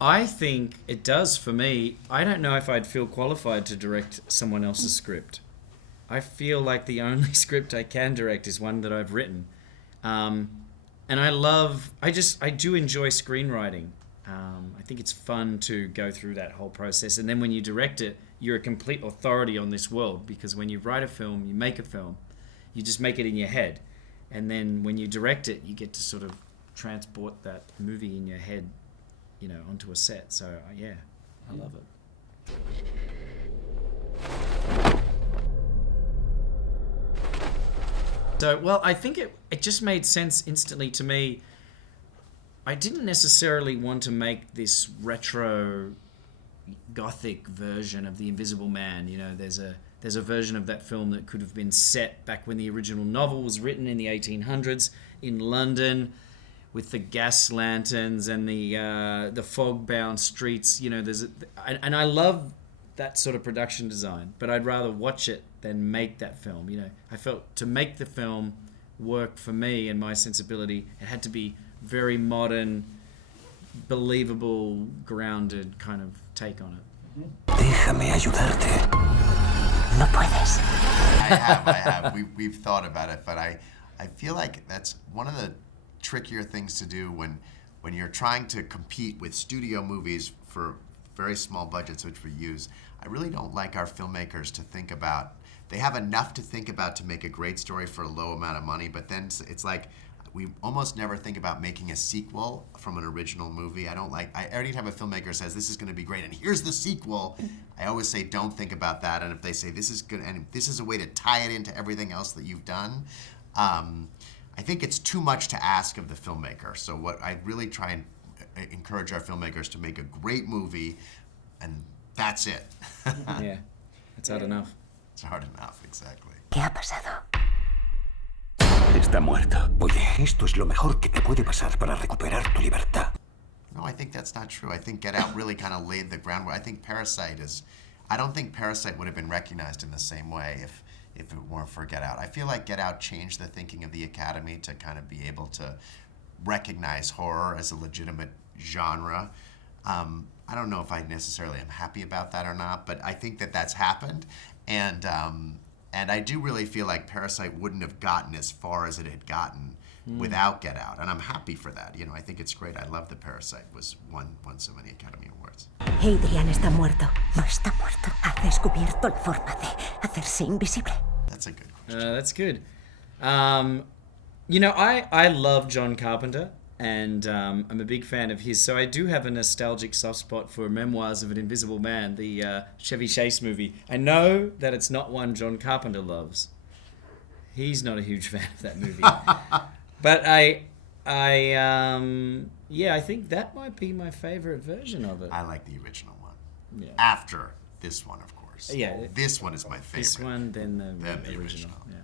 I think it does for me. I don't know if I'd feel qualified to direct someone else's script. I feel like the only script I can direct is one that I've written. And I do enjoy screenwriting. I think it's fun to go through that whole process. And then when you direct it, you're a complete authority on this world, because when you write a film, you make a film, you just make it in your head. And then when you direct it, you get to sort of transport that movie in your head, onto a set. So yeah, I love it. So, well, I think it just made sense instantly to me. I didn't necessarily want to make this retro gothic version of The Invisible Man. There's a version of that film that could have been set back when the original novel was written in the 1800s in London, with the gas lanterns and the fog-bound streets. And I love that sort of production design, but I'd rather watch it than make that film. I felt to make the film work for me and my sensibility, it had to be very modern, believable, grounded kind of take on it. Déjame ayudarte. No puedes. I have. We've thought about it, but I feel like that's one of the trickier things to do when you're trying to compete with studio movies for very small budgets, which we use. I really don't like our filmmakers to think about. They have enough to think about to make a great story for a low amount of money, but then it's like we almost never think about making a sequel from an original movie. I already have a filmmaker who says this is going to be great and here's the sequel. I always say don't think about that, and if they say this is good and this is a way to tie it into everything else that you've done, I think it's too much to ask of the filmmaker. So what I really try and encourage our filmmakers to make a great movie, and that's it. Yeah, it's hard enough. It's hard enough, exactly. ¿Qué ha pasado? Está muerto. Oye, esto es lo mejor que te puede pasar para recuperar tu libertad. No, I think that's not true. I think Get Out really kind of laid the groundwork. I think I don't think Parasite would have been recognized in the same way if it weren't for Get Out. I feel like Get Out changed the thinking of the Academy to kind of be able to recognize horror as a legitimate genre. I don't know if I necessarily am happy about that or not, but I think that that's happened. And I do really feel like Parasite wouldn't have gotten as far as it had gotten without Get Out. And I'm happy for that. I think it's great. I love that Parasite won so many Academy Awards. Adrian está muerto. No está muerto. Ha descubierto la forma de hacerse invisible. That's a good question. That's good. I love John Carpenter, and I'm a big fan of his. So I do have a nostalgic soft spot for Memoirs of an Invisible Man, the Chevy Chase movie. I know that it's not one John Carpenter loves. He's not a huge fan of that movie. But I think that might be my favorite version of it. I like the original one. Yeah. After this one, of course. Yeah. This one is my favorite. This one, then the original. original. Yeah.